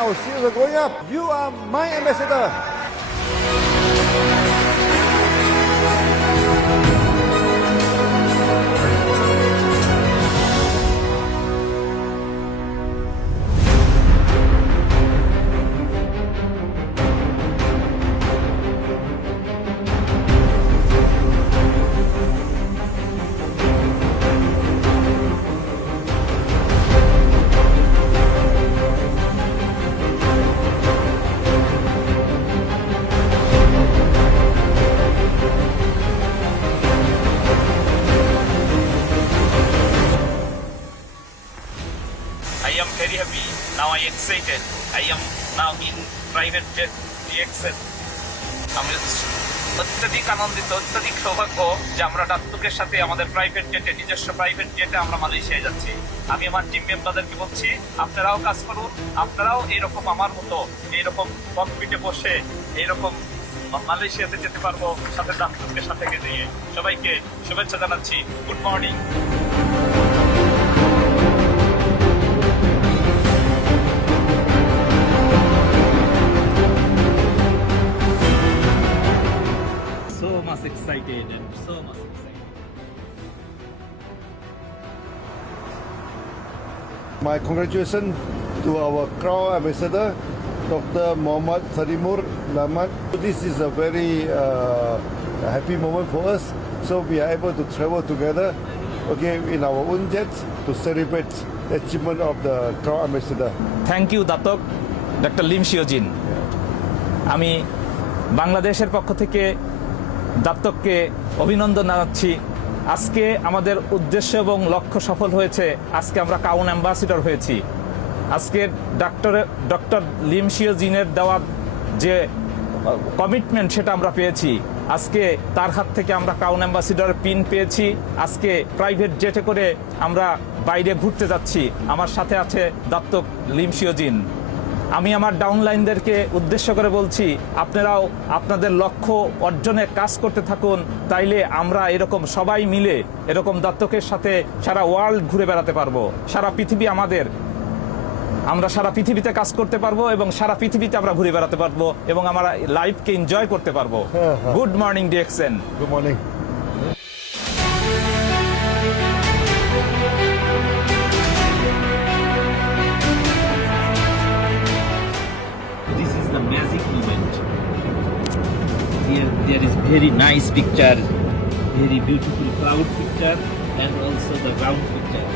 our seals are going up. You are my ambassador. I am very happy. Now I excited. I am now in private jet DXL. আমি অত্যধিক আনন্দিত, অত্যধিক সৌভাগ্য যে আমরা দাত্তকের সাথে আমাদের প্রাইভেট জেটে, নিজস্ব প্রাইভেট জেটে আমরা মালয়েশিয়ায় যাচ্ছি। আমি আমার টিম মেম্বারদেরকে বলছি, আপনারাও কাজ করুন, আপনারাও এইরকম আমার মতো এইরকম ককপিটে বসে এইরকম মালয়েশিয়াতে যেতে পারবো, সাথে দাত্তকের সাথে নিয়ে। সবাইকে শুভেচ্ছা জানাচ্ছি। Good morning. So much excited and so much excited. My congratulations to our Crown Ambassador, Dr. Muhammad Sarimur Lamat. This is a very happy moment for us. So we are able to travel together, okay, in our own jets to celebrate the achievement of the Crown Ambassador. Thank you Datuk doctor Lim শিওজিন। আমি বাংলাদেশের পক্ষ থেকে দাতককে অভিনন্দন জানাচ্ছি। আজকে আমাদের উদ্দেশ্য এবং লক্ষ্য সফল হয়েছে। আজকে আমরা ক্রাউন অ্যাম্বাসিডর হয়েছি। আজকে ডক্টর লিম শিওজিনের দেওয়া যে কমিটমেন্ট সেটা আমরা পেয়েছি। আজকে তার হাত থেকে আমরা ক্রাউন অ্যাম্বাসিডর পিন পেয়েছি। আজকে প্রাইভেট জেটে করে আমরা বাইরে ঘুরতে যাচ্ছি। আমার সাথে আছে দাত্তক লিম শিওজিন। আমি আমার ডাউনলাইনদেরকে উদ্দেশ্য করে বলছি, আপনারাও আপনাদের লক্ষ্য অর্জনে কাজ করতে থাকুন। তাইলে আমরা এরকম সবাই মিলে এরকম দাত্তকের সাথে সারা ওয়ার্ল্ড ঘুরে বেড়াতে পারবো। সারা পৃথিবী আমাদের, আমরা সারা পৃথিবীতে কাজ করতে পারবো এবং সারা পৃথিবীতে আমরা ঘুরে বেড়াতে পারবো এবং আমরা লাইফকে এনজয় করতে পারবো। Good morning DXN. Good morning. This is the magic moment. There is very nice picture, very beautiful cloud picture, and also the ground picture.